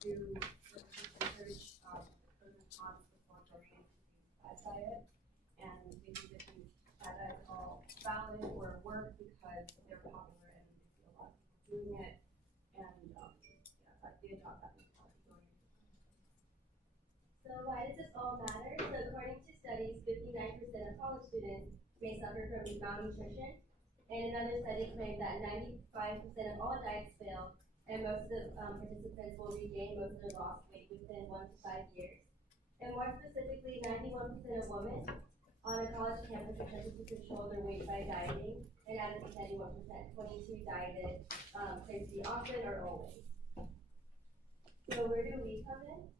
do research, pros and cons before going into the fad diet, and they think that these fad diets all valid or work because they're popular and they see a lot of people doing it, and they adopt that mentality going into it. So why does this all matter? So according to studies, 59% of college students may suffer from malnutrition, and another study claimed that 95% of all diets fail, and most of the participants will regain most of their lost weight within 1 to 5 years. And more specifically, 91% of women on a college campus attempted to control their weight by dieting, and out of this 91%, 22 dieted, claimed to be often or always. So where do we come in?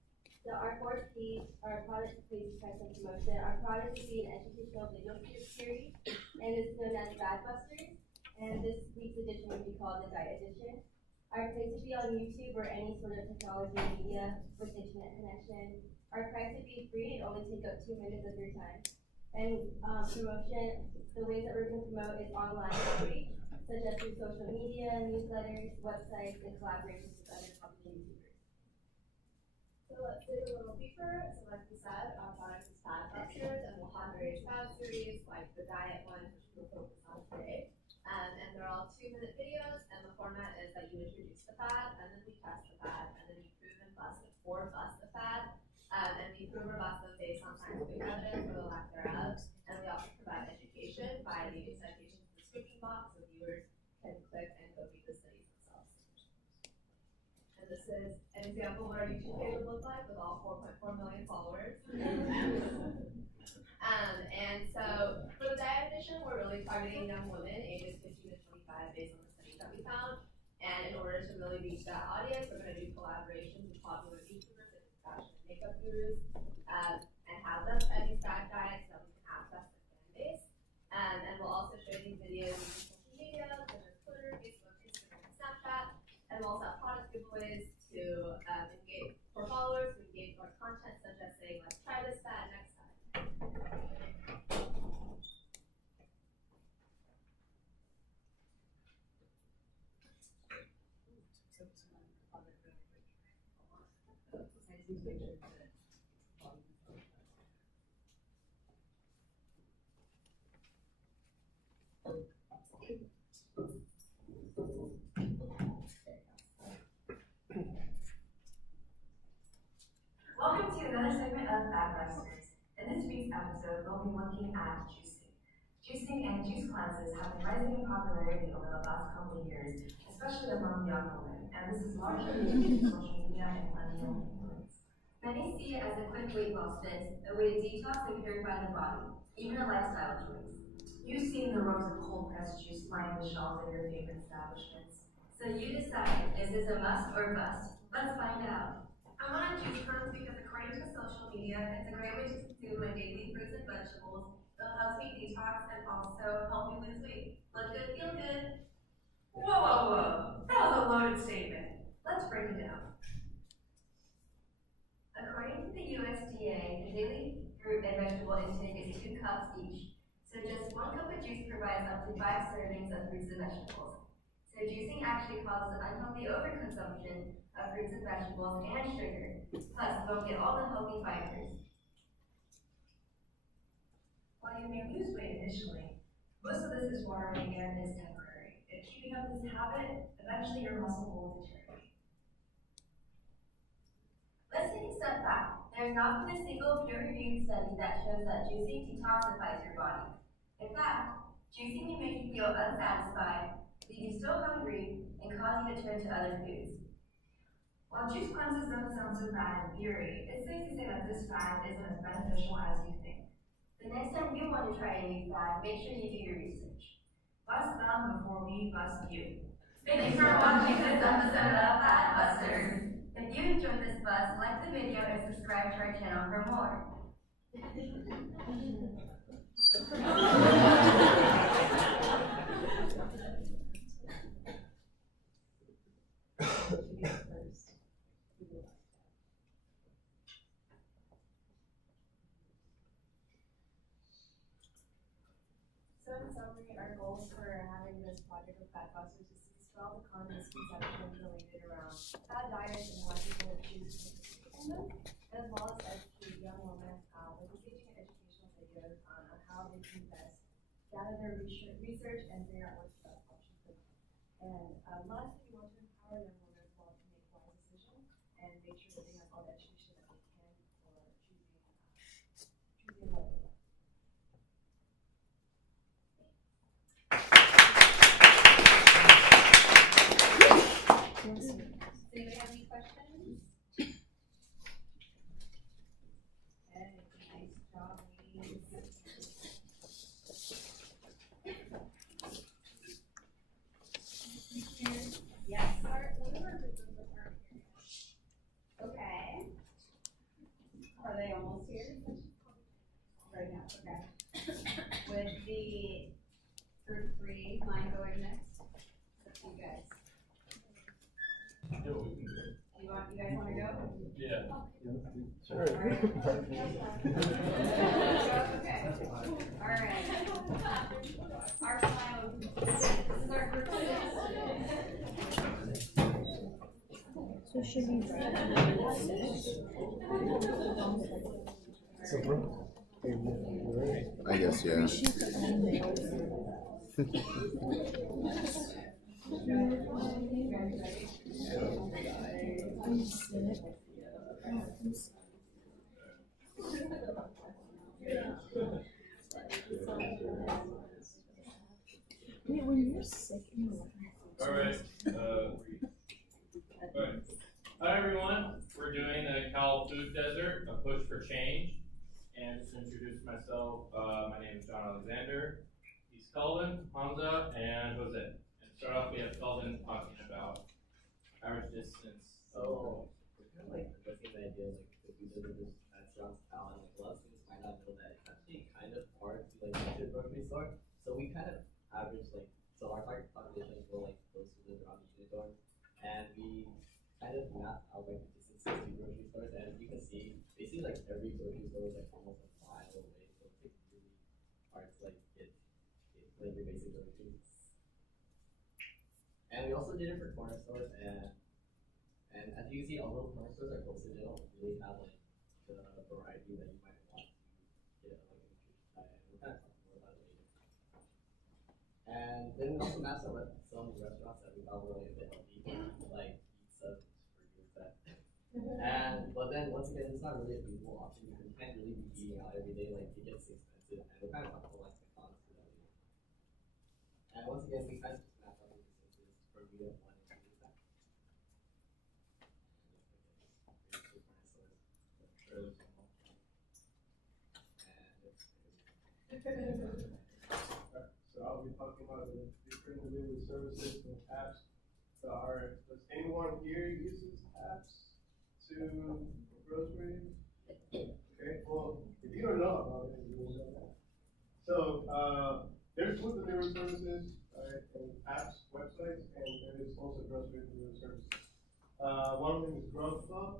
So our fourth P, our product please price and promotion. Our product will be an educational video series, and it's known as Fad Busters. And this week's edition would be called the Diet Edition. Our place would be on YouTube or any sort of technology media with internet connection. Our price would be free; it only take up 2 minutes of your time. And promotion, the ways that we're going to promote is online outreach, such as through social media, newsletters, websites, and collaborations with other popular YouTubers. So let's dig a little deeper. So like we said, our product is Fad Busters, and we'll have various fad series like the diet one, which we'll focus on today. And they're all 2-minute videos, and the format is that you introduce the fad, and then we test the fad, and then you prove and bust or bust the fad. And we prove or bust them based on scientific evidence or the lack thereof. And we also provide education by leaving citations in the description box so viewers can click and go read the studies themselves. And this is an example of what our YouTube page would look like with all 4.4 million followers. And so for the diet edition, we're really targeting young women ages 15 to 25 based on the studies that we found. And in order to really reach that audience, we're going to do collaborations with popular YouTubers such as fashion and makeup gurus, and have them at these fad diets so that we can access the fan base. And we'll also show these videos using social media such as Twitter, Facebook, Instagram, and Snapchat. And we'll also have product giveaways to engage for followers who engage with our content, such as saying, like, try this fad next time. Welcome to another segment of Fad Busters. In this week's episode, we'll be looking at juicing. Juicing and juice cleanses have been rising in popularity over the last couple of years, especially among young women, and this is largely due to social media and millennial influence. Many see it as a quick weight loss fix, a way to detox and purify the body, even a lifestyle choice. You've seen the rows of cold-pressed juice lining the shelves of your favorite establishments. So you decide, is this a must or bust? Let's find out. I'm on juice cleanse because according to social media, it's a great way to consume my daily fruits and vegetables. It helps me detox and also help me lose weight. Look good, feel good. Whoa, whoa, whoa. That was a loaded statement. Let's break it down. According to the USDA, the daily fruit and vegetable intake is 2 cups each. So just 1 cup of juice provides up to 5 servings of fruits and vegetables. So juicing actually causes unhealthy overconsumption of fruits and vegetables and sugar. Plus, you don't get all the healthy fibers. While you may lose weight initially, most of this is water weight and is temporary. If keeping up this habit, eventually your muscle will deteriorate. Let's take a step back. There's not been a single peer-reviewed study that shows that juicing detoxifies your body. In fact, juicing may make you feel unsatisfied, leave you still hungry, and cause you to turn to other foods. While juice cleanses don't sound so bad in theory, it's safe to say that this fad isn't as beneficial as you think. The next time you want to try a new fad, make sure you do your research. Bust them before we bust you. Thanks for watching this episode of Fad Busters. If you enjoyed this buzz, like the video and subscribe to our channel for more. So in summary, our goals for having this project with Fad Busters is to dispel the common misconceptions related around fad diets and why people choose to participate in them, as well as educate young women with engaging educational videos on how they can best gather their research and figure out what's the best option for them. And lastly, we want to empower young women as well to make wise decisions and make sure that they have all the education that they can for choosing what they want. Does anybody have any questions? Okay, nice job, ladies. Yes. Okay. Are they almost here? Right now, okay. With the group 3 line going next? You guys. Yeah, we can do it. You guys wanna go? Yeah. Okay. All right. Our final, this is our group 6. So should we I guess, yeah. Wait, when you're sick and you're All right. Alright. Hi everyone. We're doing the Cal Food Desert, a push for change. And just to introduce myself, my name is John Alexander. He's Cullen, Hamza, and Jose. And to start off, we have Cullen talking about average distance. So, it's kind of like addressing the idea, like, if you visit this restaurant's Alan, like, a lot of students might not know that it's actually kind of hard to, like, go to a grocery store. So we kind of average, like, so our target population is more, like, those who live around the Unidorm. And we kind of map out, like, the distances to grocery stores. And you can see, basically, like, every grocery store is, like, almost a mile away. So it's, like, really hard to, like, get like, your basic groceries. And we also did it for corner stores, and as you can see, although corner stores are close, they don't really have like the variety that you might want to get like a nutritious diet. We'll kind of talk more about it later. And then we also mapped some restaurants that we thought were like a bit healthy, like pizza, burgers, that. And but then once again, it's not really a feasible option because you can't really be eating out every day. Like it gets expensive, and we'll kind of talk about like McDonald's for that later. And once again, we kind of just mapped out the distances from unit 1 and 2 that. So I'll be talking about the different delivery services and apps that are, does anyone here uses apps to groceries? Okay, well, if you don't know about it, you will know that. So, there's food delivery services, right, and apps, websites, and there is also grocery delivery services. One of them is Grubhub,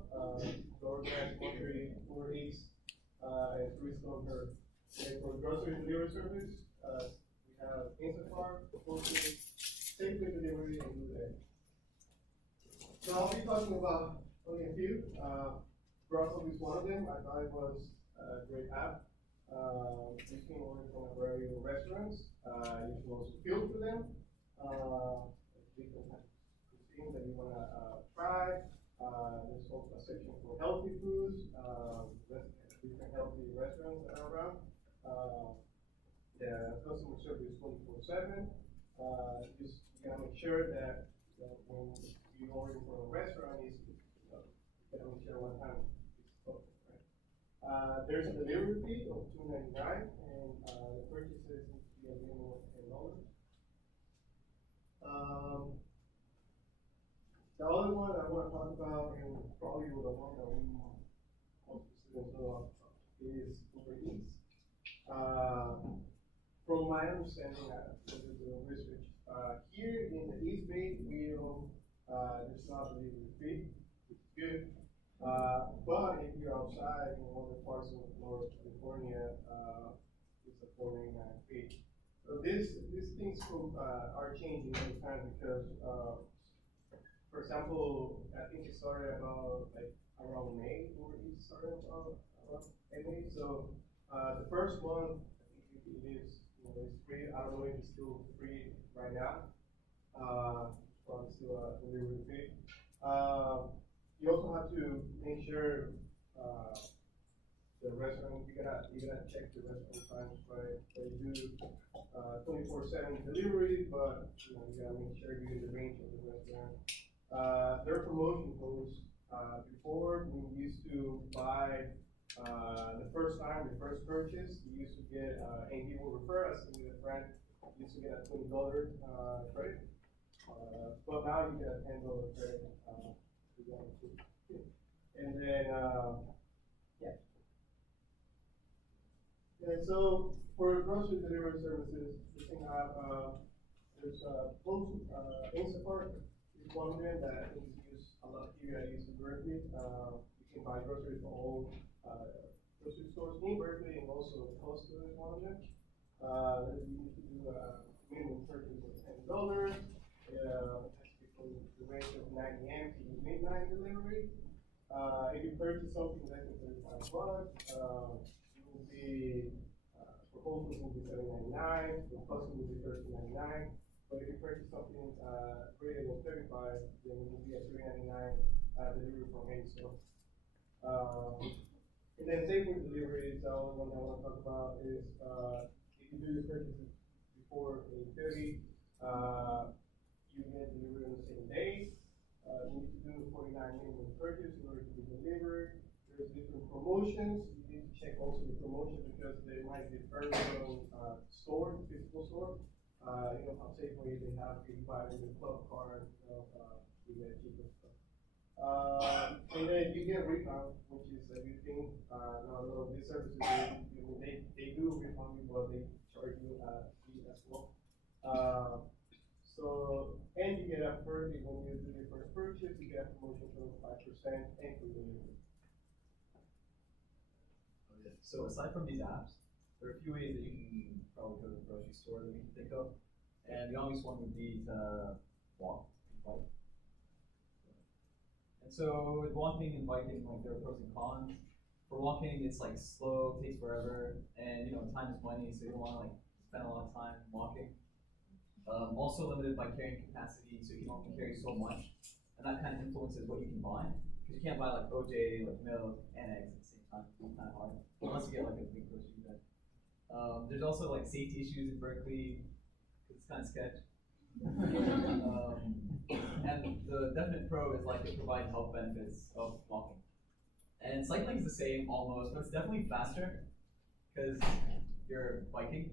DoorDash, Mercury, Uber Eats, and Freestone Herb. And for grocery delivery service, we have Instacart, Postmates, Safeway Delivery, and Uber. So I'll be talking about only a few. Grubhub is one of them. I thought it was a great app. You can order from a variety of restaurants. You can also filter them. Different types of cuisine that you want to try. There's also a section for healthy foods, different healthy restaurants that are around. The customer service is 24/7. Just you gotta make sure that when you order from a restaurant, you gotta make sure what time it's open, right? There's a delivery fee of $2.99, and the purchases need to be a minimum of $10. The other one I want to talk about, and probably the one that we most students know of, is Uber Eats. From my understanding, this is the research. Here in the East Bay, there's not a delivery fee, which is good. But if you're outside in other parts of North California, it's a $4.99 fee. So these things are changing all the time because, for example, I think it started about like around May, or it started around May. So the first month, I think it is, it's free. I don't know if it's still free right now. Probably still delivery fee. You also have to make sure the restaurant, you gotta check the restaurant times, right? They do 24/7 delivery, but you gotta make sure you're in the range of the restaurant. Their promotion goes, before we used to buy the first purchase, you used to get, and he will refer us with a friend, you used to get a $20 credit. But now you get a $10 credit. And then, yeah. Yeah, so for grocery delivery services, you can have, there's Post, Instacart is one of them that is used a lot here. I use in Berkeley. You can buy groceries for all grocery stores in Berkeley, and also Costco is one of them. You need to do a minimum purchase of $10. The range of 9 a.m. to midnight delivery. If you purchase something less than $35, it will be, proposal will be $7.99, the cost will be $13.99. But if you purchase something greater than $35, then it will be a $3.99 delivery from any store. And then same with delivery, the only one I want to talk about is if you do your purchases before 8:30, you get delivery on the same day. You need to do 49 minimum purchase in order to be delivered. There's different promotions. You need to check also the promotion because they might differ from store, physical store. I'll say for you, they have, if you buy in the club card, you get cheaper stuff. And then you get refund, which is a good thing. Now, a lot of these services, they do refund you, but they charge you a fee as well. And you get a when you do your first purchase, you get a promotion of 5% and free delivery. Okay. So aside from these apps, there are a few ways that you can probably go to the grocery store that we can think of. And the obvious one would be to walk and bike. And so with walking and biking, like there are pros and cons. For walking, it's like slow, takes forever, and time is money, so you don't want to spend a lot of time walking. Also limited by carrying capacity, so you can only carry so much, and that kind of influences what you can buy. Because you can't buy OJ, milk, and eggs at the same time. It's kind of hard, unless you get a big grocery bag. There's also safety issues in Berkeley. It's kind of sketch. And the definite pro is it provides health benefits of walking. And cycling is the same almost, but it's definitely faster because you're biking.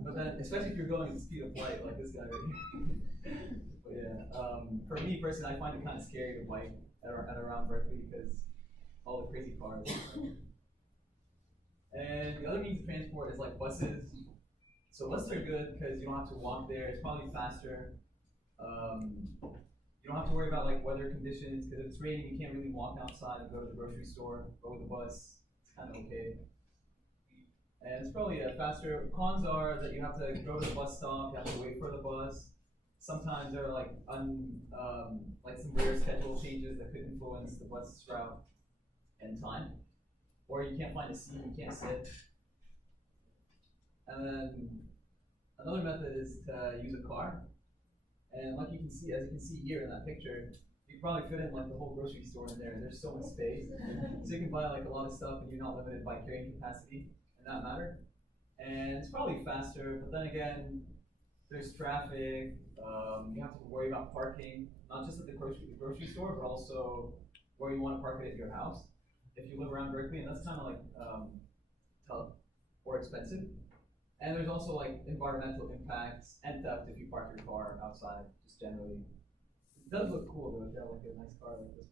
But then, especially if you're going at the speed of light, like this guy right here. But yeah, for me personally, I find it kind of scary to bike at around Berkeley because all the crazy cars. And the other means of transport is buses. So buses are good because you don't have to walk there. It's probably faster. You don't have to worry about weather conditions because if it's raining, you can't really walk outside and go to the grocery store. But with the bus, it's kind of okay. And it's probably faster. Cons are that you have to go to the bus stop, you have to wait for the bus. Sometimes there are some rare schedule changes that could influence the bus route and time. Or you can't find a seat, you can't sit. And then another method is to use a car. And as you can see here in that picture, you can probably fit in the whole grocery store in there. There's so much space. So you can buy a lot of stuff and you're not limited by carrying capacity. In that matter, and it's probably faster, but then again, there's traffic, you have to worry about parking, not just at the grocery store, but also where you want to park it at your house, if you live around Berkeley, and that's kind of tough or expensive. And there's also environmental impacts and theft if you park your car outside, just generally. It does look cool though, if you have a nice car like this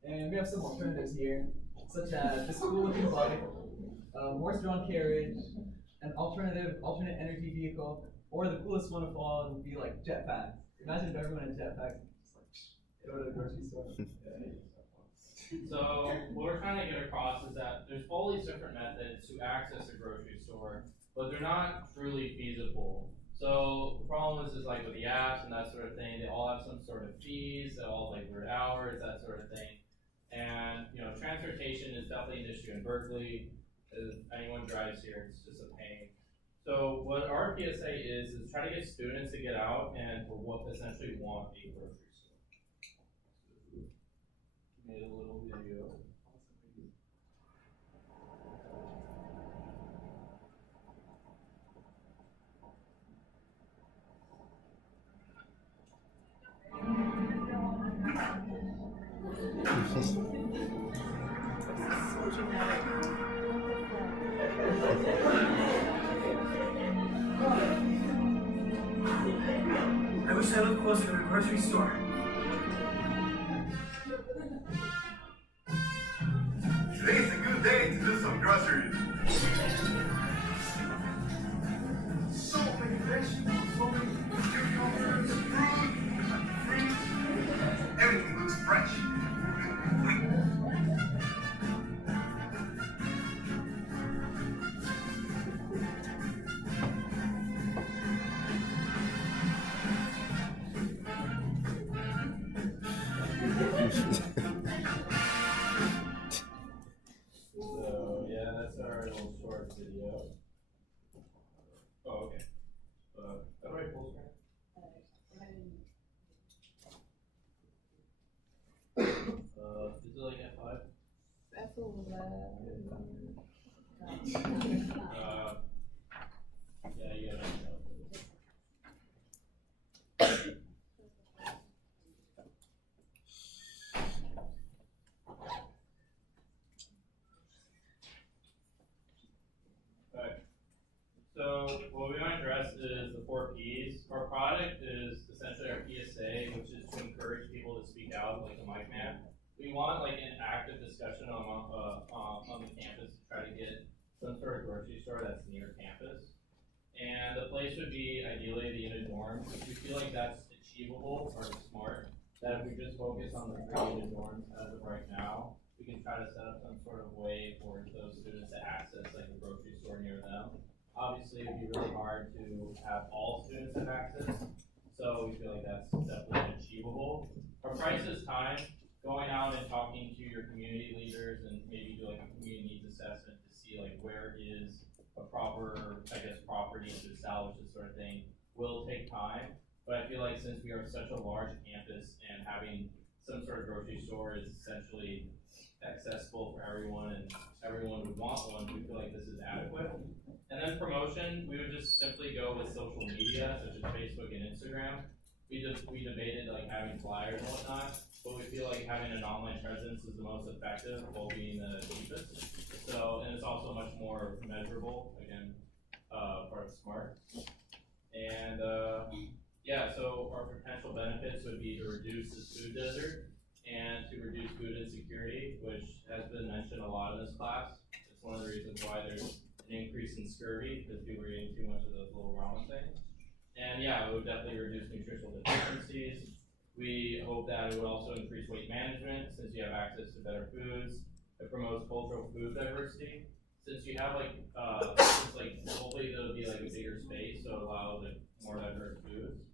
one. And we have some alternatives here, such as this cool looking bike, horse-drawn carriage, an alternate energy vehicle, or the coolest one of all would be jetpacks. Imagine if everyone had jetpacks, just go to the grocery store. So what we're trying to get across is that there's all these different methods to access a grocery store, but they're not truly feasible. So the problem is with the apps and that sort of thing, they all have some sort of fees, they all have weird hours, that sort of thing. And, transportation is definitely an issue in Berkeley. If anyone drives here, it's just a pain. So what our PSA is try to get students to get out and to essentially want a grocery store. Made a little video. I wish I lived closer to the grocery store. Today's a good day to do some groceries. So many vegetables, so many cucumbers, fruit. Everything looks fresh. So yeah, that's our little short video. Oh, okay. How do I full screen? Is it like F5? Yeah, you gotta know. Alright. So what we want to address is the 4 Ps. Our product is essentially our PSA, which is to encourage people to speak out like a mic man. We want like an active discussion on the campus to try to get some sort of grocery store that's near campus. And the place would be ideally the unit dorms. If we feel like that's achievable or smart, that if we just focus on the 3 unit dorms as of right now, we can try to set up some sort of way for those students to access like a grocery store near them. Obviously, it would be really hard to have all students have access, so we feel like that's definitely achievable. Our price is time. Going out and talking to your community leaders and maybe do like a community needs assessment to see like where is a proper, property to establish this sort of thing will take time. But I feel like since we are such a large campus and having some sort of grocery store is essentially accessible for everyone and everyone would want one, we feel like this is adequate. And then promotion, we would just simply go with social media such as Facebook and Instagram. We debated like having flyers and whatnot, but we feel like having an online presence is the most effective while being the cheapest. So, and it's also much more measurable, again, part of SMART. And yeah, so our potential benefits would be to reduce the food desert and to reduce food insecurity, which has been mentioned a lot in this class. It's one of the reasons why there's an increase in scurvy, because people are eating too much of those little ramen things. And yeah, it would definitely reduce nutritional deficiencies. We hope that it would also increase weight management, since you have access to better foods. It promotes cultural food diversity. Since you have hopefully there'll be like a bigger space, so allow the more diverse foods.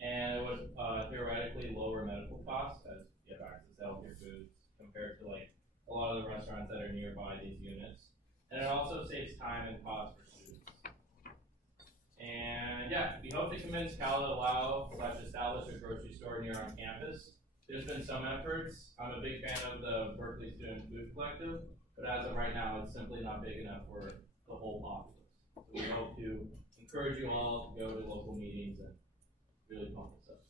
And it would theoretically lower medical costs as you have access to healthier foods compared to like a lot of the restaurants that are nearby these units. And it also saves time and cost for students. And yeah, we hope to convince Cal to allow/establish a grocery store near on campus. There's been some efforts. I'm a big fan of the Berkeley Student Food Collective, but as of right now, it's simply not big enough for the whole populace. So we hope to encourage you all to go to local meetings and really pump this up.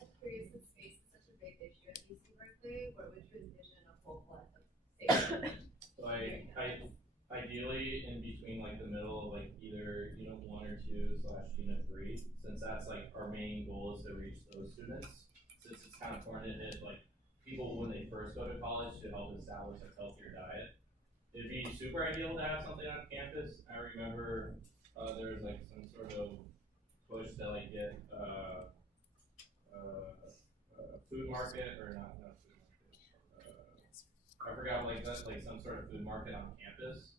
I'm curious, since space is such a big issue at UC Berkeley, where would you envision a full collective space? So ideally in between like the middle of like either unit 1 or 2/unit 3, since that's like our main goal is to reach those students. Since it's kind of targeted like people when they first go to college to help establish a healthier diet. It'd be super ideal to have something on campus. I remember there was like some sort of push to like get a food market or not food market. I forgot like that's like some sort of food market on campus,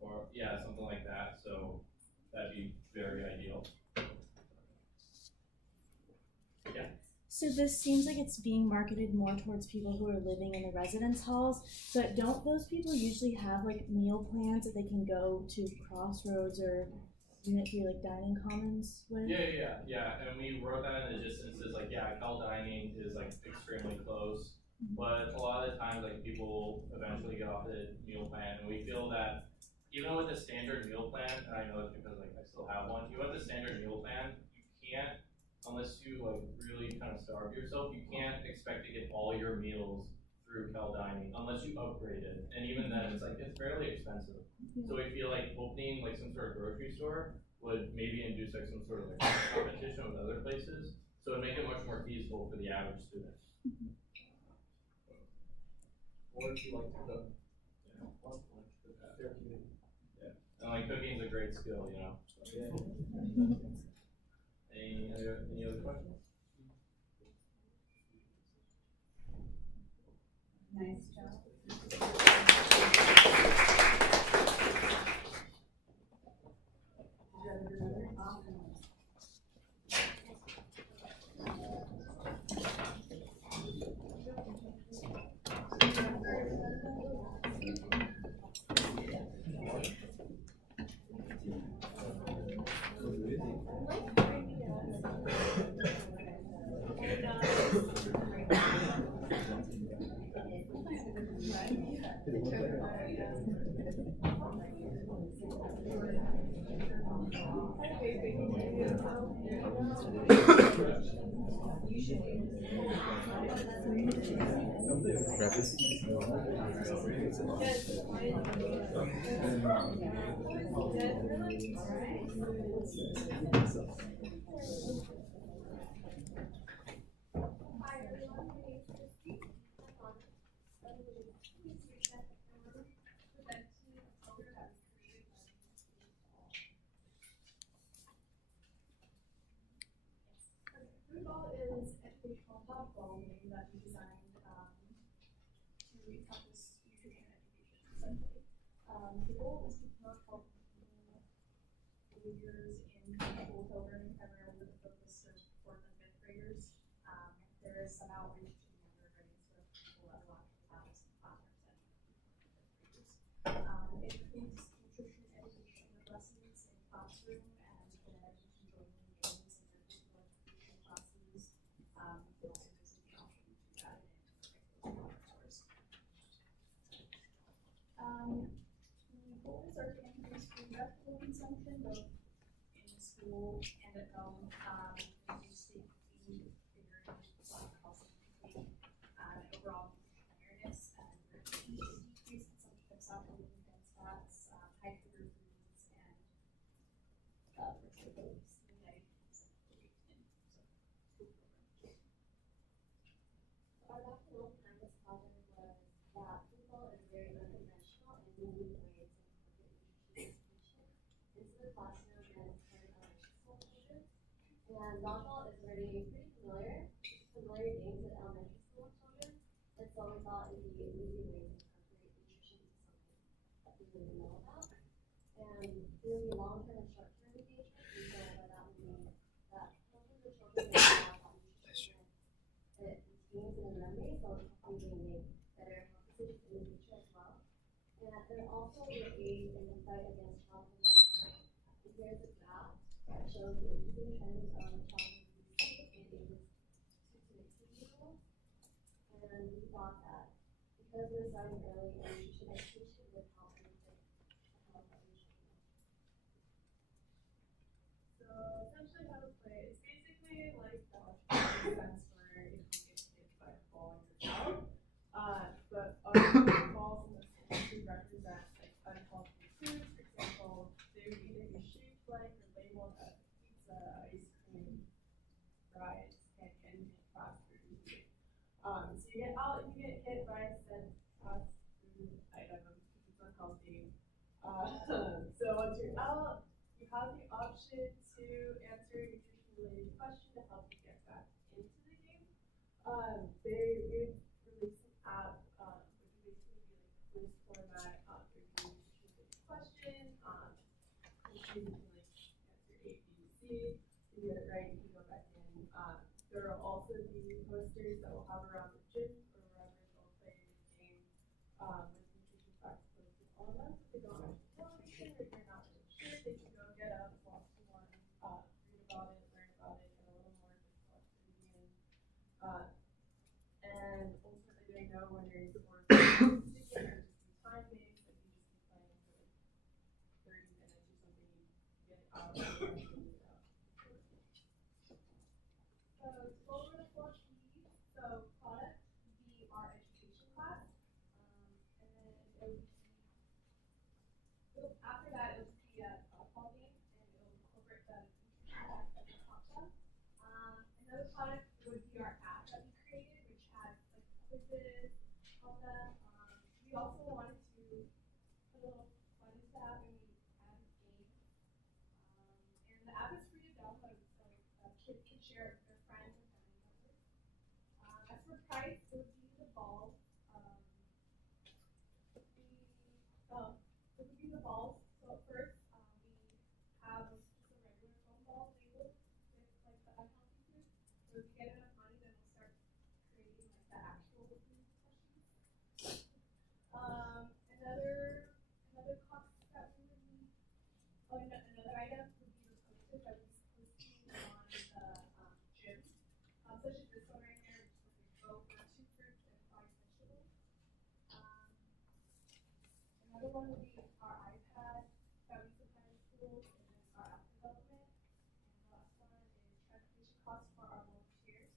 or yeah, something like that. So that'd be very ideal. So this seems like it's being marketed more towards people who are living in the residence halls, but don't those people usually have like meal plans that they can go to Crossroads or Unit 3 like dining commons with? Yeah, and we wrote that in the distances, like, yeah, Cal Dining is like extremely close, but a lot of the times, like, people eventually get off the meal plan, and we feel that even with the standard meal plan, and I know it's because, like, I still have one, even with the standard meal plan, you can't, unless you, like, really kind of starve yourself, you can't expect to get all your meals through Cal Dining, unless you upgrade it, and even then, it's like, it's fairly expensive. So we feel like opening like some sort of grocery store would maybe induce like some sort of like competition with other places. So it'd make it much more feasible for the average student. Or if you like to cook. Yeah. Or if you like to cook at therapeutic. Yeah. And like cooking's a great skill, you know. So, Yeah. any other questions? Nice job. Foodball is educational platform that we designed to encompass nutrition education, essentially. The goal is to promote healthy behaviors in school children, primarily with a focus of fourth and fifth graders. There is some outreach to the younger grades with people that will actually have some classroom sessions with fifth graders. It includes nutrition education lessons in classroom and education joining games and physical education classes. There also is an option to add it into curriculum source. The goals are to increase food vegetable consumption both in school and at home. Reduce safe food figuring health and overall nutrition awareness and decrease consumption of saturated and fats, high sugar foods, and fertility medications and weight in school programs. Our rationale behind this project was that football is a very unconventional and unique way to incorporate nutrition education into the classroom and as part of school children. And dodgeball is already pretty familiar games with elementary school children, and so we thought it would be an easy way to incorporate nutrition into something that people didn't know about. And there would be long-term and short-term engagement, and so by that we mean that hopefully the children will have that nutrition teams in the memory, so it's hopefully they make better health decisions in the future as well. And there also will aid in the fight against childhood obesity. Here's a graph that shows the increasing trends of childhood obesity in ages 2 to 18 years old. And we thought that because we're starting early in nutrition education would help benefit the health of the children. So essentially how to play is basically like the sense where if you get hit by a ball in your mouth, but other balls in the center represent like unhealthy foods. For example, they would either be shaped like or labeled as pizza, ice cream, fries, and anything fast food. So you get hit by said fast food item because it's unhealthy. So once you're out, you have the option to answer a nutrition-related question to help you get back into the game. They release an app, which would basically be like a quiz format. There's a nutrition-related question, which you can like there will also be posters that will have around the gym or wherever they'll play the game with nutrition facts posted on them. If they don't actually know anything or you're not really sure, they can go get up, watch one, read about it, learn about it, get a little more physical activity in. And ultimately they know when your sports are sticking or just be time-based, if you just keep playing for like 30 minutes or something, you get out of it. So to go over the 4 P's, so product would be our education class, and then it would be, after that it would be a softball game, and it will incorporate the nutrition facts that we talked about. Another product would be our app that we created, which has like quizzes, all that. We also wanted to put a little fun into the app, and we added games. And the app is free to download, so kids can share it with their friends and family members. As for price, it would be the balls. It would be the balls. So first, we have just a regular foam ball labeled with like the unhealthy food. So if we get enough money, then we'll start creating like the actual food questions. Another cost that we would need. Another item would be the posters that we posting on the gym, such as this one right here, which would go for 2 fruits and 5 vegetables. Another one would be our iPad that we supply to schools, and then our app development. And the last one is transportation costs for our volunteers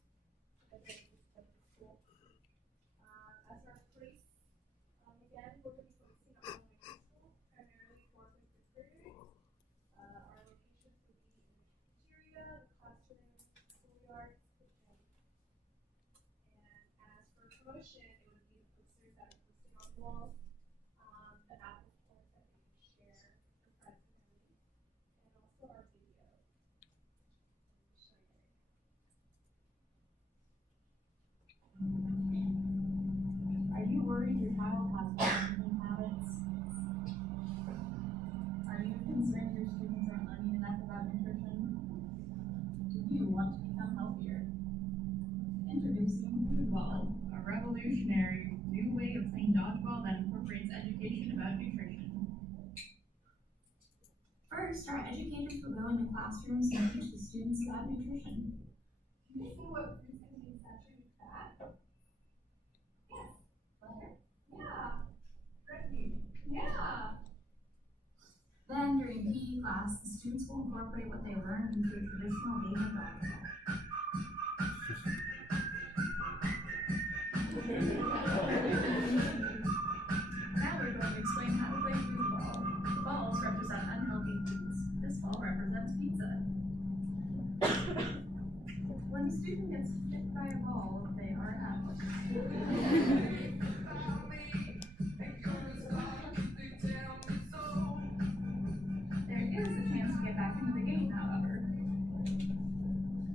that they use at the school. As our place, again, we're going to be focusing on elementary school, primarily 4th and 5th graders. Our locations would be in the cafeteria, the classroom, schoolyard, the gym. And as for promotion, it would be the posters that are posted on the walls, the app, of course, that we share for friends and family, and also our video. Are you worried your child has bad eating habits? Are you concerned your students aren't learning enough about nutrition? Do you want to become healthier? Introducing Foodball, a revolutionary new way of playing dodgeball that incorporates education about nutrition. First, our educators will go into classrooms and teach the students about nutrition. Do you see what foods contain saturated fat? Yes. Butter? Yeah. Red meat? Yeah. Then, during PE class, the students will incorporate what they learned into a traditional game of dodgeball. Now we're going to explain how to play foosball. The balls represent unhealthy foods. This ball represents pizza. When a student gets hit by a ball, they are out. There is a chance to get back into the game, however.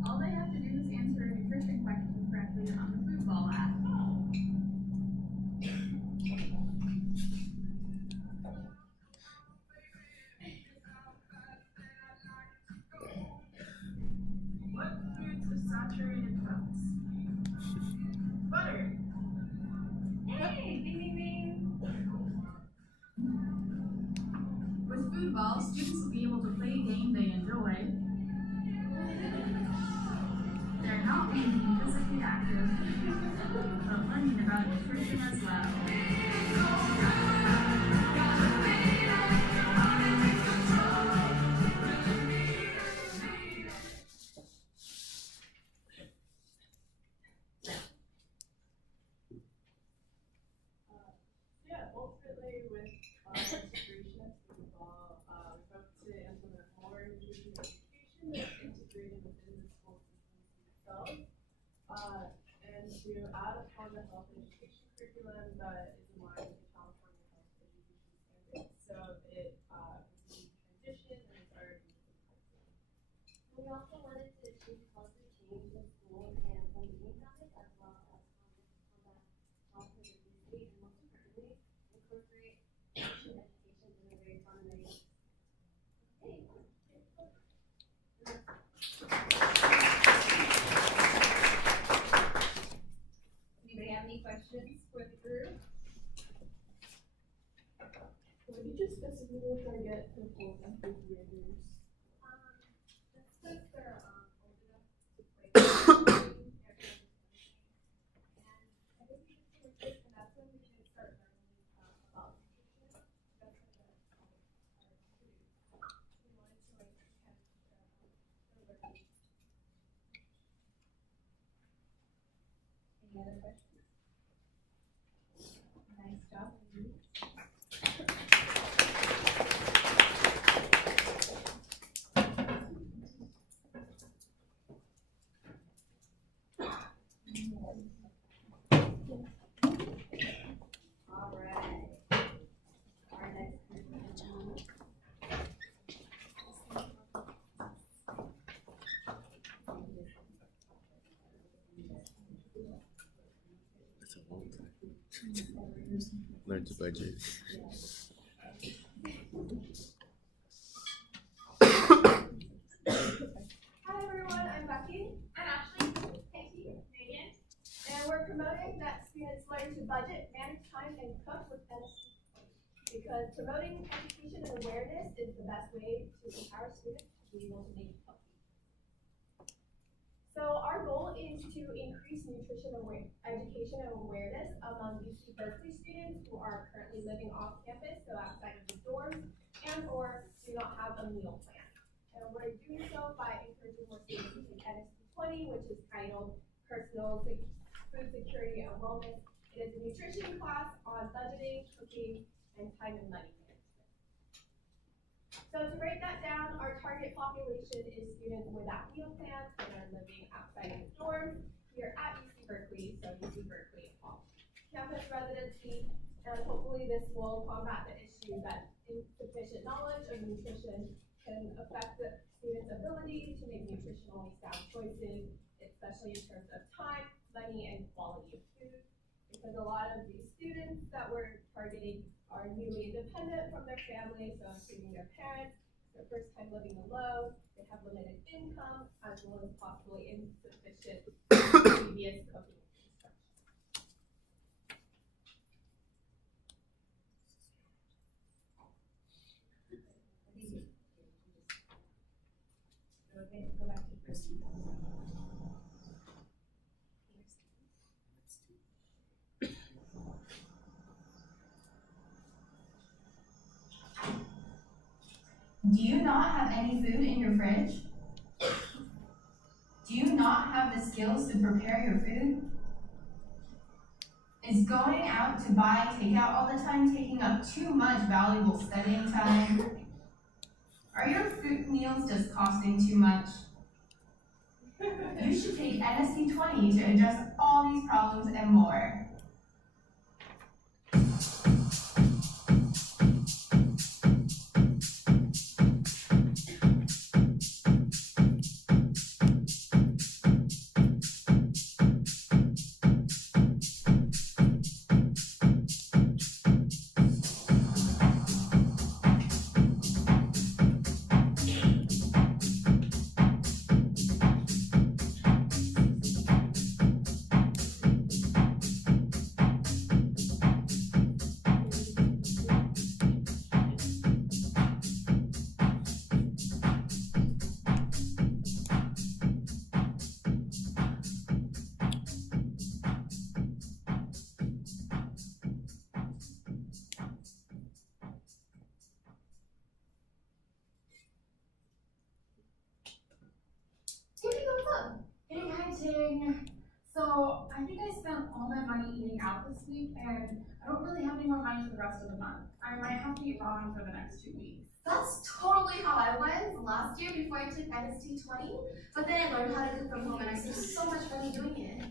All they have to do is answer a nutrition question correctly on the Foodball app. What foods have saturated fats? Butter. Hey, ding ding ding. With Foodball, students will be able to play a game they enjoy. They're not only being physically active, but learning about nutrition as well. Yeah, ultimately with our integration of football, we hope to implement more nutrition education that's integrated within the school systems themselves, and to add upon the health education curriculum that is in line with the California Health Education Standards, so it would be transition and it's already We also wanted to achieve positive change in school and home eating habits, as well as combat childhood obesity, and most importantly, incorporate nutrition education in a very fun way. Okay. you specifically target the full and fifth graders? That's because they're old enough to play. And I think we just do it, and that's when we should start learning about nutrition. That's when we wanted to learning. Any other questions? Nice job. All right. Our next group. That's a long time. Learn to budget. Hi everyone, I'm Becky. I'm Ashley. Katie. Megan. And we're promoting that students learn to budget, manage time, and cook with NST. Because promoting education and awareness is the best way to empower students to be able to make healthy. So our goal is to increase nutrition education and awareness among UC Berkeley students who are currently living off campus, so outside of the dorms, and or do not have a meal plan. And we're doing so by encouraging more students to take NST 20, which is titled Personal Food Security and Wellness. It is a nutrition class on budgeting, cooking, and time and money management. So to break that down, our target population is students without meal plans and are living outside of the dorms here at UC Berkeley, so UC Berkeley campus residency, and hopefully this will combat the issue that insufficient knowledge of nutrition can affect the students' ability to make nutritionally sound choices, especially in terms of time, money, and quality of food. Because a lot of these students that we're targeting are newly independent from their families, so including their parents, their first time living alone, they have limited income, as well as possibly insufficient previous cooking instruction. Okay, go back to Christine. Do you not have any food in your fridge? Do you not have the skills to prepare your food? Is going out to buy takeout all the time taking up too much valuable studying time? Are your food meals just costing too much? You should take NST 20 to address all these problems and more. So I think I spent all my money eating out this week, and I don't really have any more money for the rest of the month. I might have to eat ramen for the next 2 weeks. That's totally how I was last year before I took NST 20, but then I learned how to cook from home and I saved so much money doing it.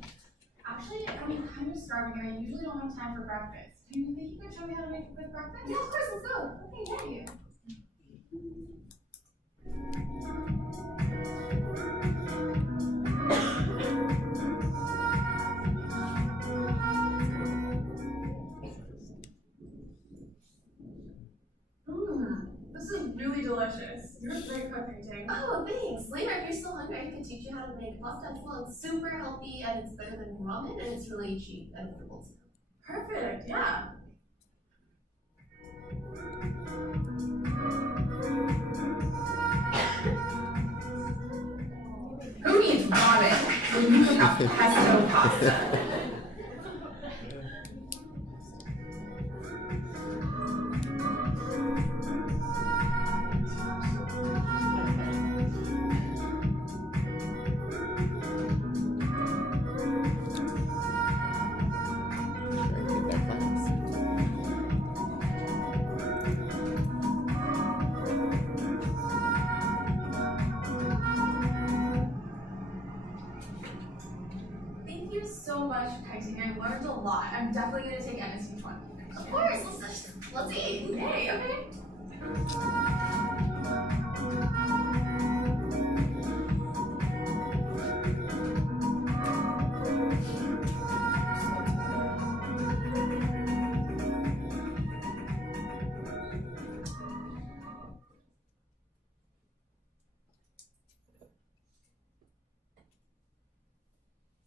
Actually, I'm kind of starving, and I usually don't have time for breakfast. Do you think you could show me how to make a good breakfast? Yeah, of course, let's go. Okay, thank you. This is really delicious. You're a great cook, Ting. Oh, thanks. Later, if you're still hungry, I can teach you how to make pasta as well. It's super healthy and it's better than ramen and it's really cheap and affordable too. Perfect, yeah. when you cook up pesto pasta. Thank you so much, Kaiti. I learned a lot. I'm definitely gonna take NSC 20 next year. Of course, let's see. Hey, okay.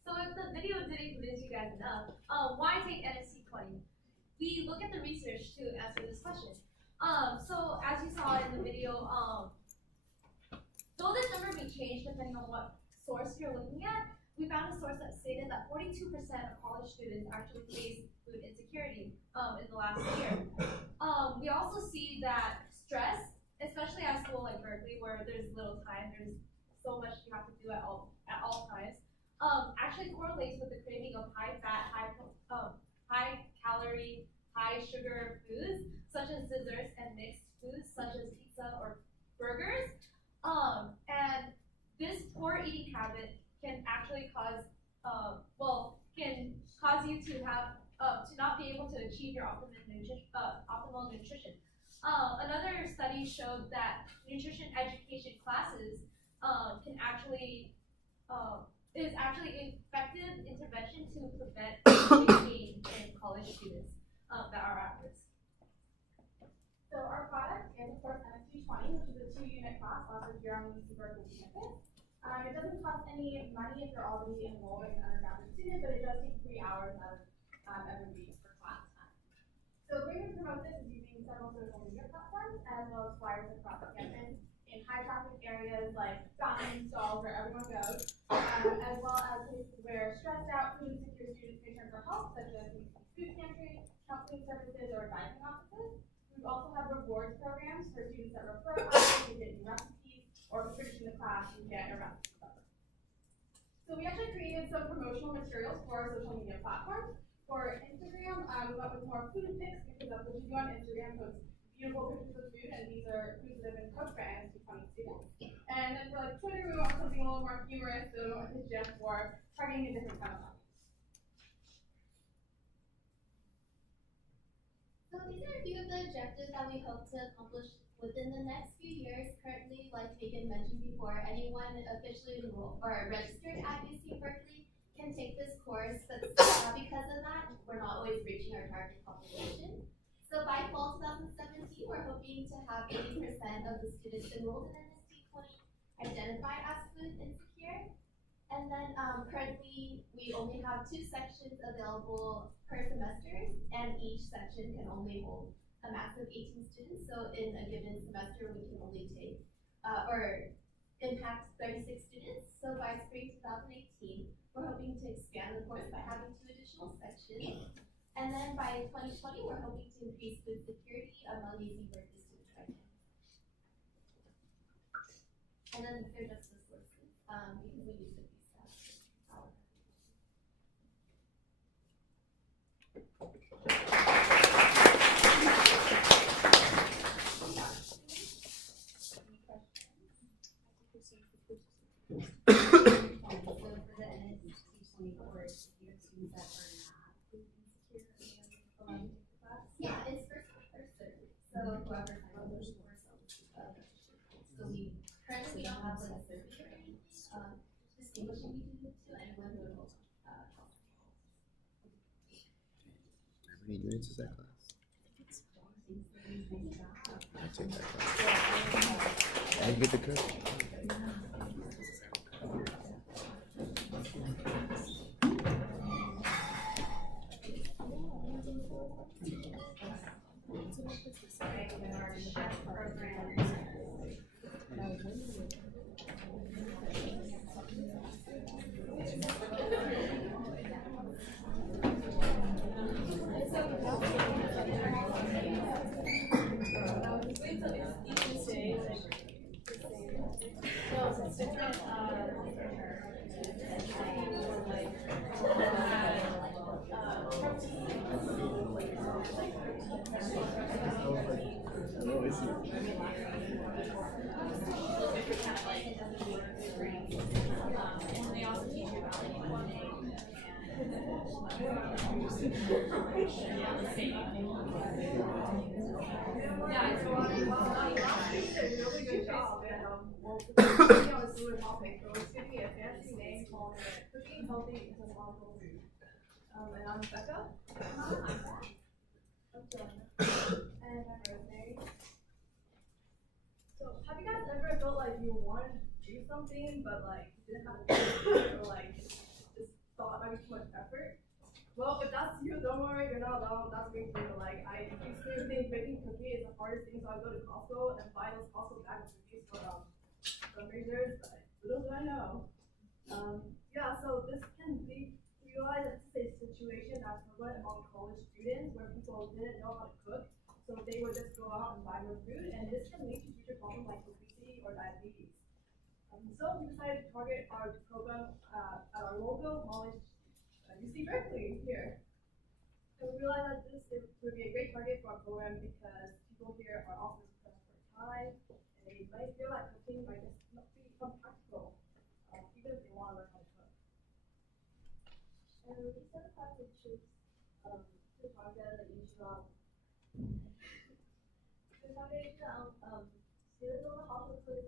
So if the video didn't convince you guys enough, why take NSC 20? We look at the research to answer this question. So as you saw in the video, though this number may change depending on what source you're looking at, we found a source that stated that 42% of college students actually face food insecurity in the last year. We also see that stress, especially at school like Berkeley, where there's little time, there's so much you have to do at all times, actually correlates with the craving of high fat, high calorie, high sugar foods, such as desserts and mixed foods, such as pizza or burgers. And this poor eating habit can actually cause, can cause you to have, to not be able to achieve your optimal nutrition. Another study showed that nutrition education classes is actually an effective intervention to prevent weight gain in college students that are at risk. So our product is, of course, NSC 20, which is a 2-unit class offered here on the UC Berkeley campus. It doesn't cost any money if you're already enrolled as an undergraduate student, but it does take 3 hours out of every week for class time. So the way we promote this is using several social media platforms as well as flyers across the campus in high traffic areas like dining stalls where everyone goes, as well as places where stressed out, food insecure students may turn for help, such as food pantry, counseling services, or diving offices. We also have rewards programs for students that refer us to get new recipes, or finishing the class and get a recipe covered. So we actually created some promotional materials for our social media platforms. For Instagram, we went with more food pics because that's what you do on Instagram, so it's beautiful pictures of food, and these are foods that have been cooked by NSC 20 students. And then for like Twitter, we want something a little more humorous, so we went with GIF for targeting a different kind of audience. So these are a few of the objectives that we hope to accomplish within the next few years. Currently, like Megan mentioned before, anyone officially enrolled or registered at UC Berkeley can take this course, but because of that, we're not always reaching our target population. So by fall 2017, we're hoping to have 80% of the students enrolled in NSC 20 identified as food insecure. And then currently, we only have 2 sections available per semester, and each section can only hold a max of 18 students. So in a given semester, we can only take or impact 36 students. So by spring 2018, we're hoping to expand the course by having 2 additional sections. And then by 2020, we're hoping to increase food security among UC Berkeley students right now. And then they're just the sources, because we use the Yeah, it's first served. So whoever signs up for so we currently don't have like a service or anything distinguishing between the two. Anyone who will How many units is that class? I take that class. I get the credit. And they also teach you about planning Yeah, so last week did a really good job, and well, today I was doing a topic, so it's giving me a fancy name called Cooking Healthy Entomological Food. And I'm Becca. I'm Joanna. And I'm Rosemary. So, have you guys ever felt like you wanted to do something, but like you didn't have a time, or like just thought it might be too much effort? Well, if that's you, don't worry, you're not alone. That's me too. Like, I used to think baking cookies is the hardest thing, so I go to Costco and buy those Costco bags of cookies for fundraisers, but little do I know. Yeah, so this can be, we realize that this is a situation that's prevalent among college students where people didn't know how to cook, so they would just go out and buy more food, and this can lead to future problems like obesity or diabetes. So we decided to target our program at our local college, UC Berkeley here. And we realized that this would be a great target for our program because people here are often pressed for time, and they might feel like cooking might just not be practical, even if they want to learn how to cook. And we sometimes choose to target the usual students know how to cook.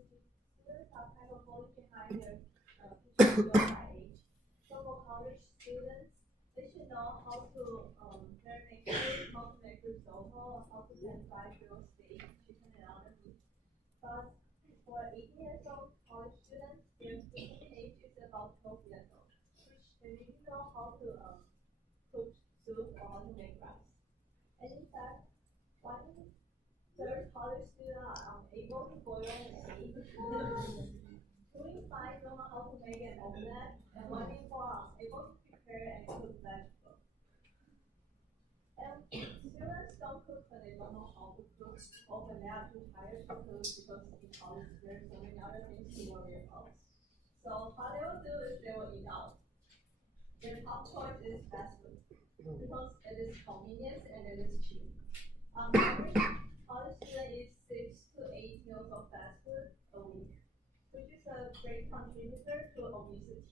Students are kind of falling behind their teachers by age. So for college students, they should know how to marinate food, how to make risotto, how to fry grilled steak, chicken, and other meat. But for 18 years old college students, their cooking age is about 12 years old, which they need to know how to cook soup or how to make rice. And in fact, 1/3 college students are unable to boil an egg. 2 in 5 don't know how to make an omelette, and 1 in 4 are able to prepare and cook vegetables. And students don't cook when they don't know how to cook, or when they are too tired to cook because in college there's so many other things to worry about. So what they will do is they will eat out. Their top choice is fast food because it is convenient and it is cheap. On average, college students eat 6 to 8 meals of fast food a week, which is a great contributor to obesity.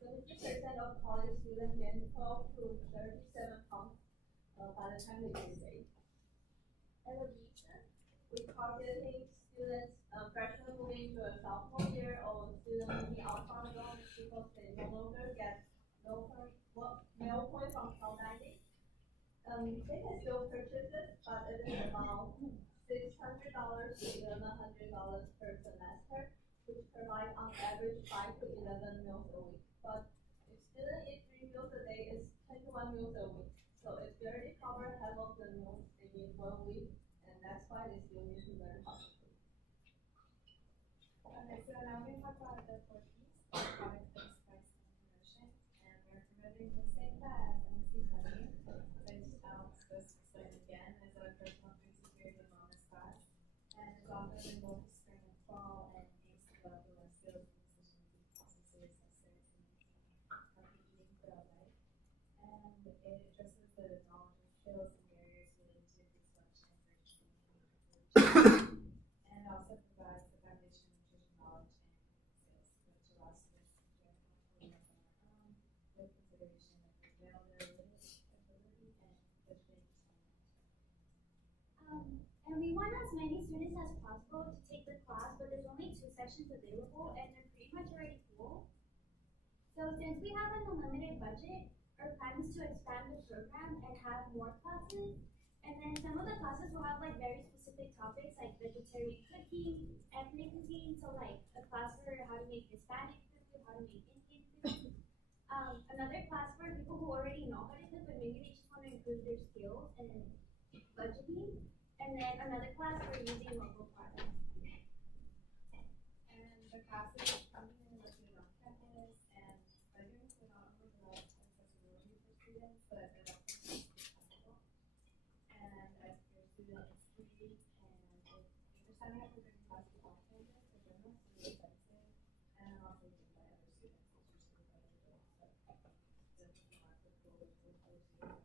70% of college students gain 12 to 37 pounds by the time they graduate. And the reason we targeting students freshman moving to a sophomore year or students moving out from dorm is because they no longer get meal points from Cal Dining. They can still purchase it, but it is about $600 to $1,100 per semester, which provide on average 5 to 11 meals a week. But if students eat 3 meals a day, it's 21 meals a week. So it barely covers half of the meals they need 1 week, and that's why they still need to learn how to cook. Okay, so now we're going to talk about the 4 P's, product-based price and promotion, and we're promoting the same as MC Money, which this explained again is a personal food security and wellness class, and it's offered in both spring and fall, and aims to develop the skills and decision-making processes necessary to maintain healthy eating throughout life, and it addresses the knowledge and skills and barriers related to food selection, purchasing, and also provides the foundation of nutrition knowledge and skills, which allows students to enjoy healthy meals on their own with consideration of availability and budgeting. And we want as many students as possible to take the class, but there's only 2 sections available and they're pretty much already full. So since we have an unlimited budget, our plan is to expand the program and have more classes. And then some of the classes will have like very specific topics like vegetarian cooking, ethnic cooking, so like a class for how to make Hispanic food, how to make Indian food. Another class for people who already know how to cook, but maybe they just want to improve their skills and budgeting. And then another class for using local products. And the classes coming in located on campus, and they're going to not only develop accessibility for students, but it also makes it accessible. And if your student is free, and if you're signing up for different classes on campus, the journal is really expensive, and also given by other students, it's usually budgetable. So students can mark the goal with other students.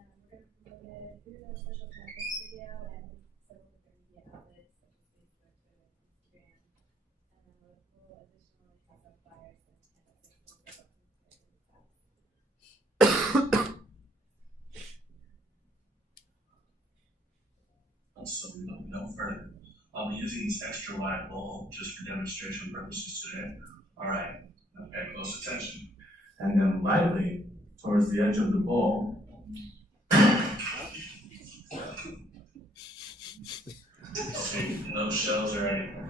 And we're going to promote it through a special campaign video and so we know further. I'll be using this extra wide bowl just for demonstration purposes today. Alright, now pay close attention. And then lightly, towards the edge of the bowl, see, no shells or anything.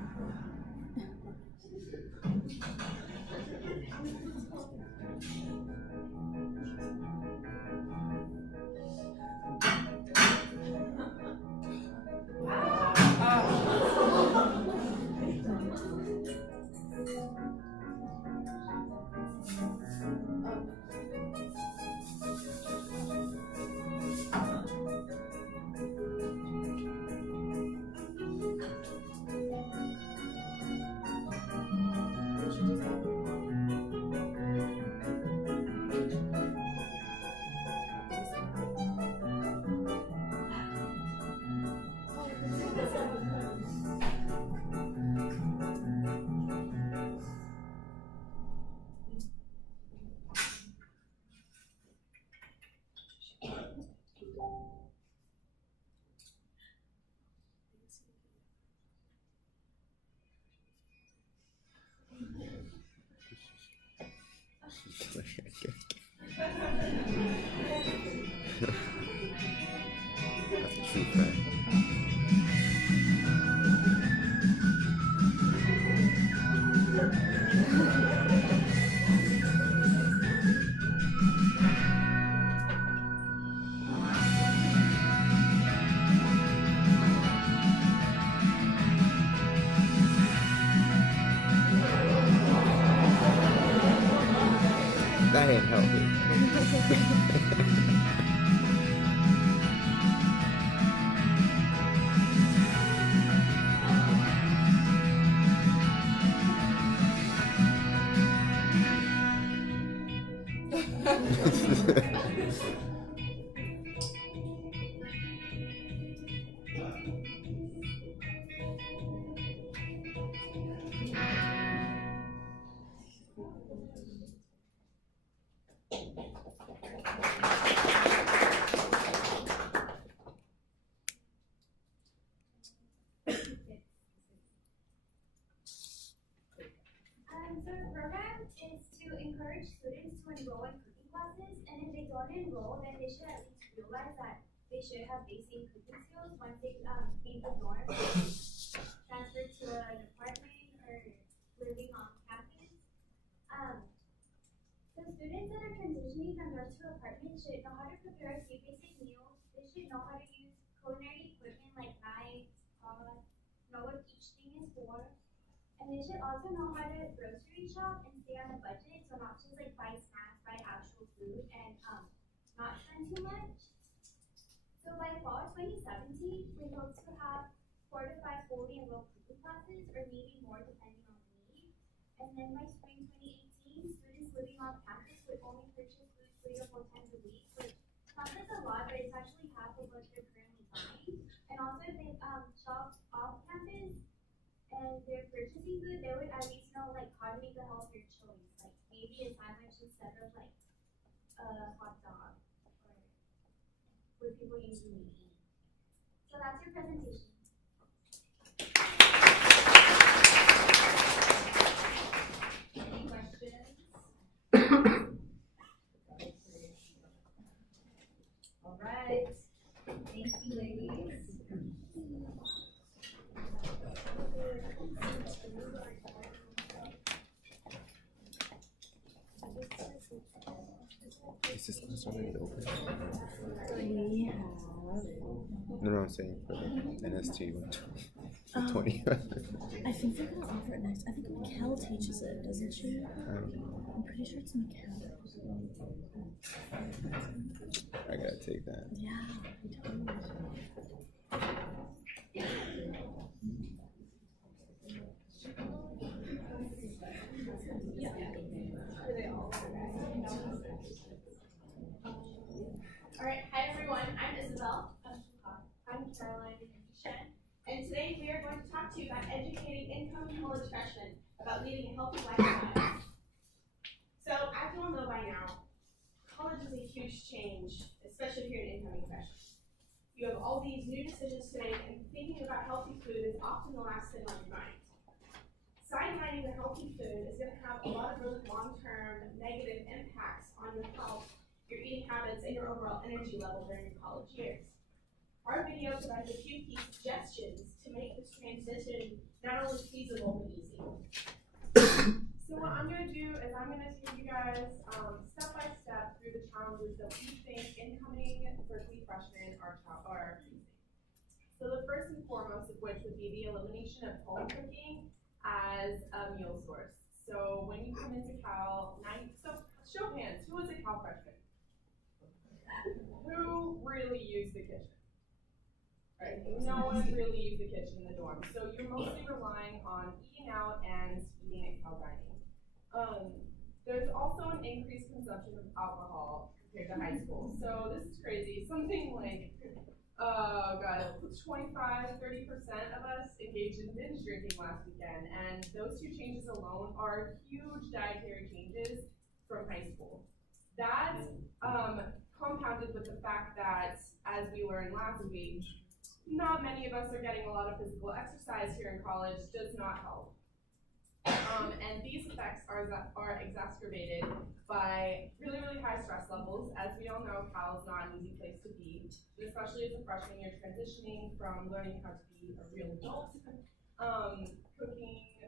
That's a true fact. That ain't healthy. So the program is to encourage students to enroll in cooking classes, and if they don't enroll, then they should at least realize that they should have basic cooking skills once they leave the dorm, transfer to an apartment, or living on campus. So students that are transitioning from dorm to apartment should know how to prepare a few basic meals. They should know how to use culinary equipment like knives, know what each thing is for. And they should also know how to grocery shop and stay on a budget, so not just like buy snacks, buy actual food, and not spend too much. So by fall 2017, we hope to have 4 to 5 fully enrolled cooking classes, or maybe more depending on the need. And then by spring 2018, students living on campus would only purchase food 3 or 4 times a week, which sounds like a lot, but it's actually half of what they're currently buying. And also if they shop off campus, and they're purchasing food, they would at least know like how to make a healthier choice, like maybe a sandwich instead of like a hot dog, or what people usually eat. So that's your presentation. Any questions? All right. Thank you, ladies. Is this class already open? We have. No, I'm saying for the NST 20. I think they're gonna offer it next. I think Mikkel teaches it, doesn't she? I'm pretty sure it's Mikkel. I gotta take that. Yeah, I totally. All right, hi everyone, I'm Isabel. I'm Caroline Shen, and today we are going to talk to you about educating incoming college freshmen about leading a healthy lifestyle. So, as you all know by now, college is a huge change, especially if you're an incoming freshman. You have all these new decisions to make, and thinking about healthy food is often the last thing on your mind. Sidelining the healthy food is going to have a lot of really long-term negative impacts on your health, your eating habits, and your overall energy level during your college years. Our video provides a few key suggestions to make this transition not only feasible but easy. So what I'm going to do is I'm going to take you guys step by step through the challenges that we think incoming first week freshmen are facing. So the first and foremost of which would be the elimination of home cooking as a meal source. So when you come into Cal, show of hands, who was a Cal freshman? Who really used the kitchen? Right, no one really used the kitchen in the dorm. So you're mostly relying on eating out and eating at Cal Dining. There's also an increased consumption of alcohol compared to high school. So this is crazy. Something like, 25-30% of us engaged in binge drinking last weekend, and those two changes alone are huge dietary changes from high school. That compounded with the fact that, as we learned last week, not many of us are getting a lot of physical exercise here in college, does not help. And these effects are exacerbated by really, really high stress levels. As we all know, Cal is not an easy place to be, especially as a freshman, you're transitioning from learning how to be a real adult. Cooking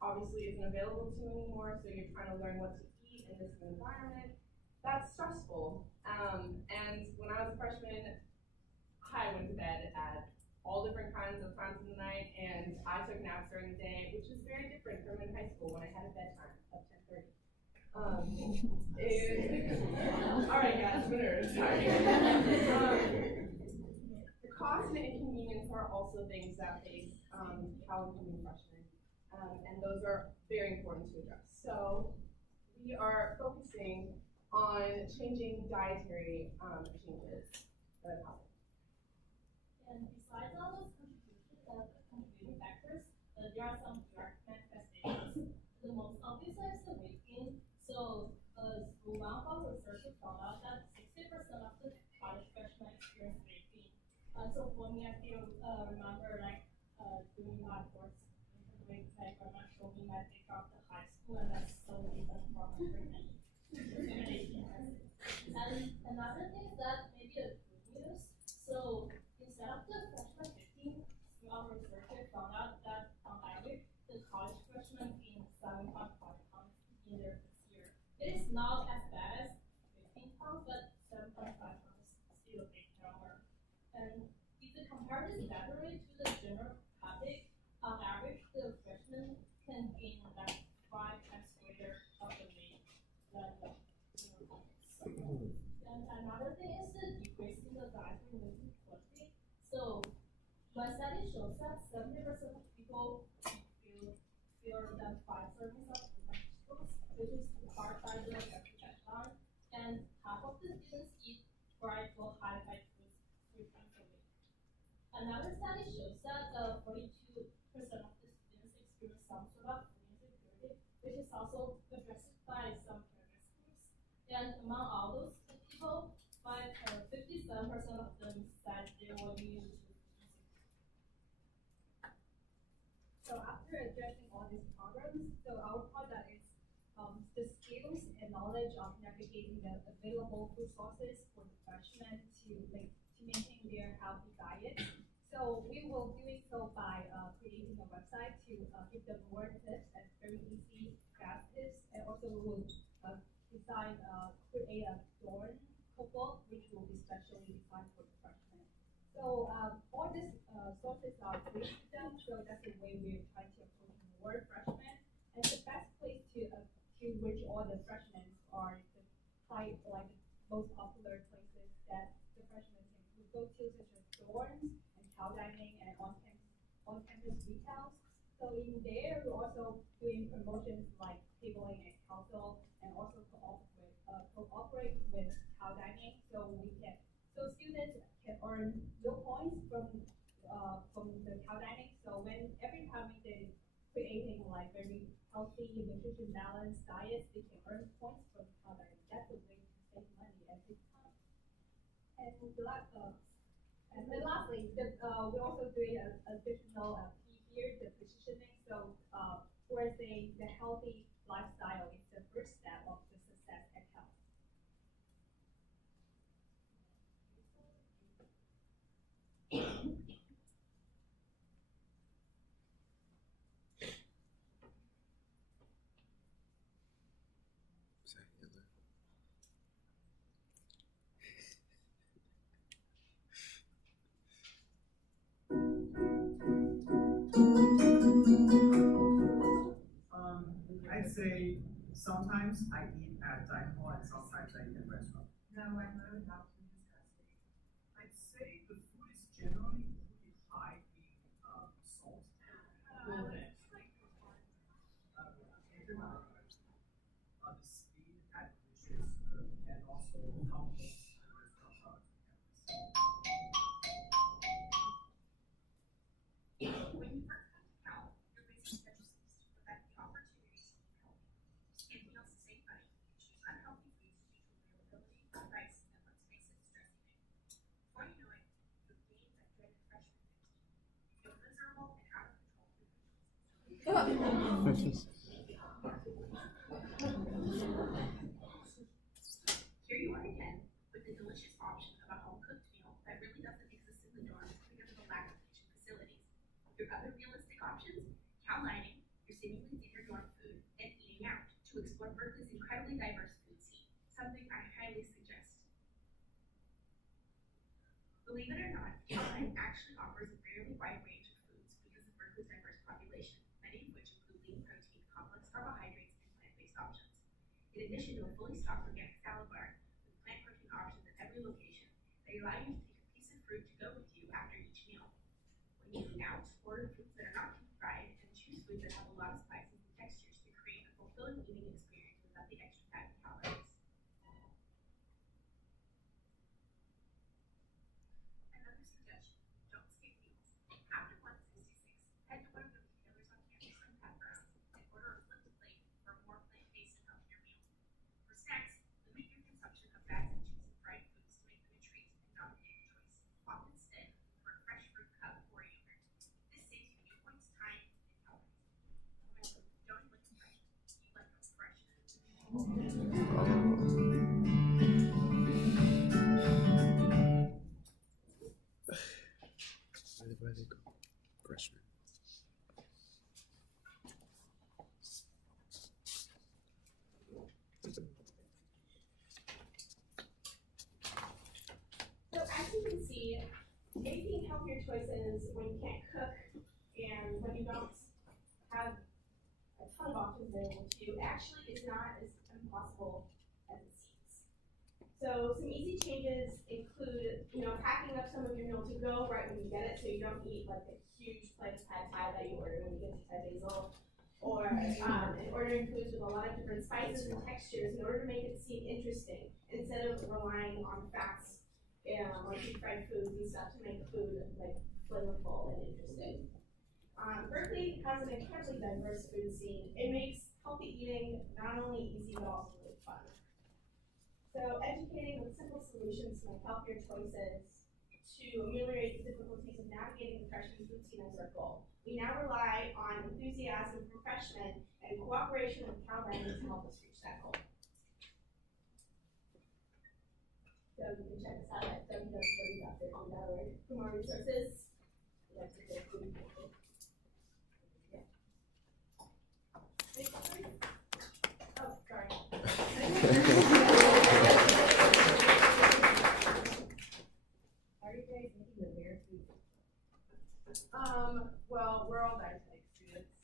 obviously isn't available to you anymore, so you're trying to learn what to eat in this new environment. That's stressful. And when I was a freshman, I went to bed at all different kinds of times in the night, and I took naps during the day, which is very different from in high school when I had a bedtime of 10:30. All right, guys, winners. Sorry. The cost and inconvenience are also things that face Cal incoming freshmen, and those are very important to address. So we are focusing on changing dietary changes that have happened. And besides all those contributing factors, there are some direct manifestations. The most obvious is the weight gain. So, one of our researchers found out that 60% of the college freshmen experience weight gain. So for me, I still remember doing my course weight, when I showed me my picture of the high school, and that's so different from my freshman. And another thing is that maybe a good news. So instead of the freshman 15, our researchers found out that on average, the college freshmen gained 7.5 pounds in their first year. It is not as bad as 15 pounds, but 7.5 pounds is still a big number. And if you compare this laterally to the general public, on average, the freshmen can gain like 5 times greater of the weight than the general public. And another thing is the decrease in the dietary movement quantity. So one study shows that 70% of people feel fewer than 5 servings of vegetables, which is required by the deadline, and half of the students eat fried or high-fat foods 3 times a week. Another study shows that 42% of the students experience some sort of food insecurity, which is also addressed by some parents groups. And among all those people, 57% of them said they were immune to insecurity. So after addressing all these problems, so our product is the skills and knowledge of navigating the available food sources for the freshmen to maintain their healthy diet. So we will do it so by creating a website to give them more tips and very easy, fast tips, and also we will create a dorm cookbook which will be specially designed for the freshmen. So all these sources are free to them, so that's the way we're trying to approach more freshmen. And the best place to reach all the freshmen are the most popular places that the freshmen can go to, such as dorms and Cal Dining and on-campus retail. So in there, we're also doing promotions like tabling and council, and also cooperate with Cal Dining, so students can earn real points from the Cal Dining. So when every time they're creating like very healthy, nutrition balanced diets, they can earn points from Cal Dining. That's a way to save money and save time. And And then lastly, we're also doing an additional P here, the positioning. So, for saying the healthy lifestyle is the first step of the success at health. Is that Hitler? I'd say sometimes I eat at dining hall and sometimes I eat in restaurant. No, I learned how to discuss it. I'd say the food is generally pretty high in salt. The speed at which it's served and also how close the restaurants are to campus. When you first come to Cal, your basic schedule seems to prevent the opportunities to eat healthy. If meals to save money, choose unhealthy foods due to availability, price, and let's face it, stress eating. Before you know it, you've gained that dreaded freshman 15. You feel miserable and out of control with your choices. Here you are again, with the delicious option of a home-cooked meal that really doesn't exist in the dorms because of the lack of kitchen facilities. Your other realistic options, Cal Dining, your seemingly dinner dorm food, and eating out to explore Berkeley's incredibly diverse food scene, something I highly suggest. Believe it or not, Cal Dining actually offers a fairly wide range of foods because of Berkeley's diverse population, many of which include lean protein, complex carbohydrates, and plant-based options. In addition to a fully stocked organic salad bar with plant protein options at every location, they allow you to take a piece of fruit to go with you after each meal. When you eat out, order foods that are not too fried and choose foods that have a lot of spices and textures to create a fulfilling eating experience without the extra fat and calories. Another suggestion, don't skip meals. After 166, head to one of the retailers on campus like Pat Brown's and order a flipped plate for a more plant-based and healthier meal. For snacks, limit your consumption of fats and choosing fried foods to make them a treat and not a daily choice. Opt instead for a fresh fruit cup or yogurt. This saves you viewpoints, time, and calories. Remember, don't eat like a fresh, eat like a freshman. Where did they go? Freshman. So as you can see, making healthier choices when you can't cook and when you don't have a ton of options available to you actually is not as impossible as it seems. So some easy changes include, packing up some of your meal to go right when you get it, so you don't eat like a huge plate of pad thai that you order when you get to Ted Basil, or and ordering foods with a lot of different spices and textures in order to make it seem interesting instead of relying on fats like deep fried foods and stuff to make the food like flavorful and interesting. Berkeley has an incredibly diverse food scene. It makes healthy eating not only easy but also really fun. So educating with simple solutions to make healthier choices to ameliorate the difficulties of navigating the freshman food scene is our goal. We now rely on enthusiasm from freshmen and cooperation with Cal Dining to help us reach that goal. So you can check us out at www.berkeley.org for more resources. Yeah. Oh, sorry. How are you guys making the bear food? Well, we're all dietetic students,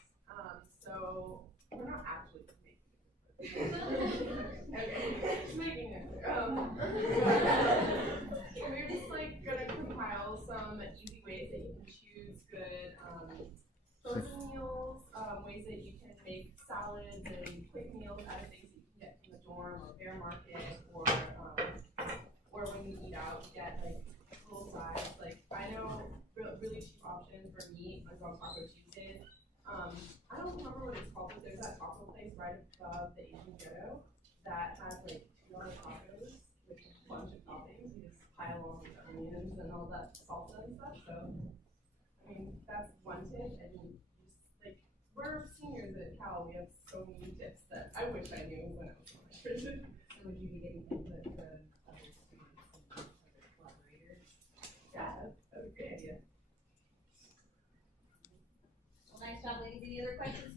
so we're not actually making it. Just making it. We're just like gonna compile some easy ways that you can choose good frozen meals, ways that you can make salads and quick meals out of things that you can get from the dorm or Bear Market, or when you eat out, you get like full size. Like I know really cheap options for meat is on Taco Tuesdays. I don't remember what it's called, but there's that taco place right above the Asian Ghetto that has like $2 tacos with a bunch of toppings. You just pile on onions and all that salsa and stuff, so, I mean, that's one tip, and you just, like, we're seniors at Cal, we have so many tips that I wish I knew when I was on my prison. So would you be getting input from other students and other collaborators? Yeah, that's a great idea. Well, nice job, ladies. Any other questions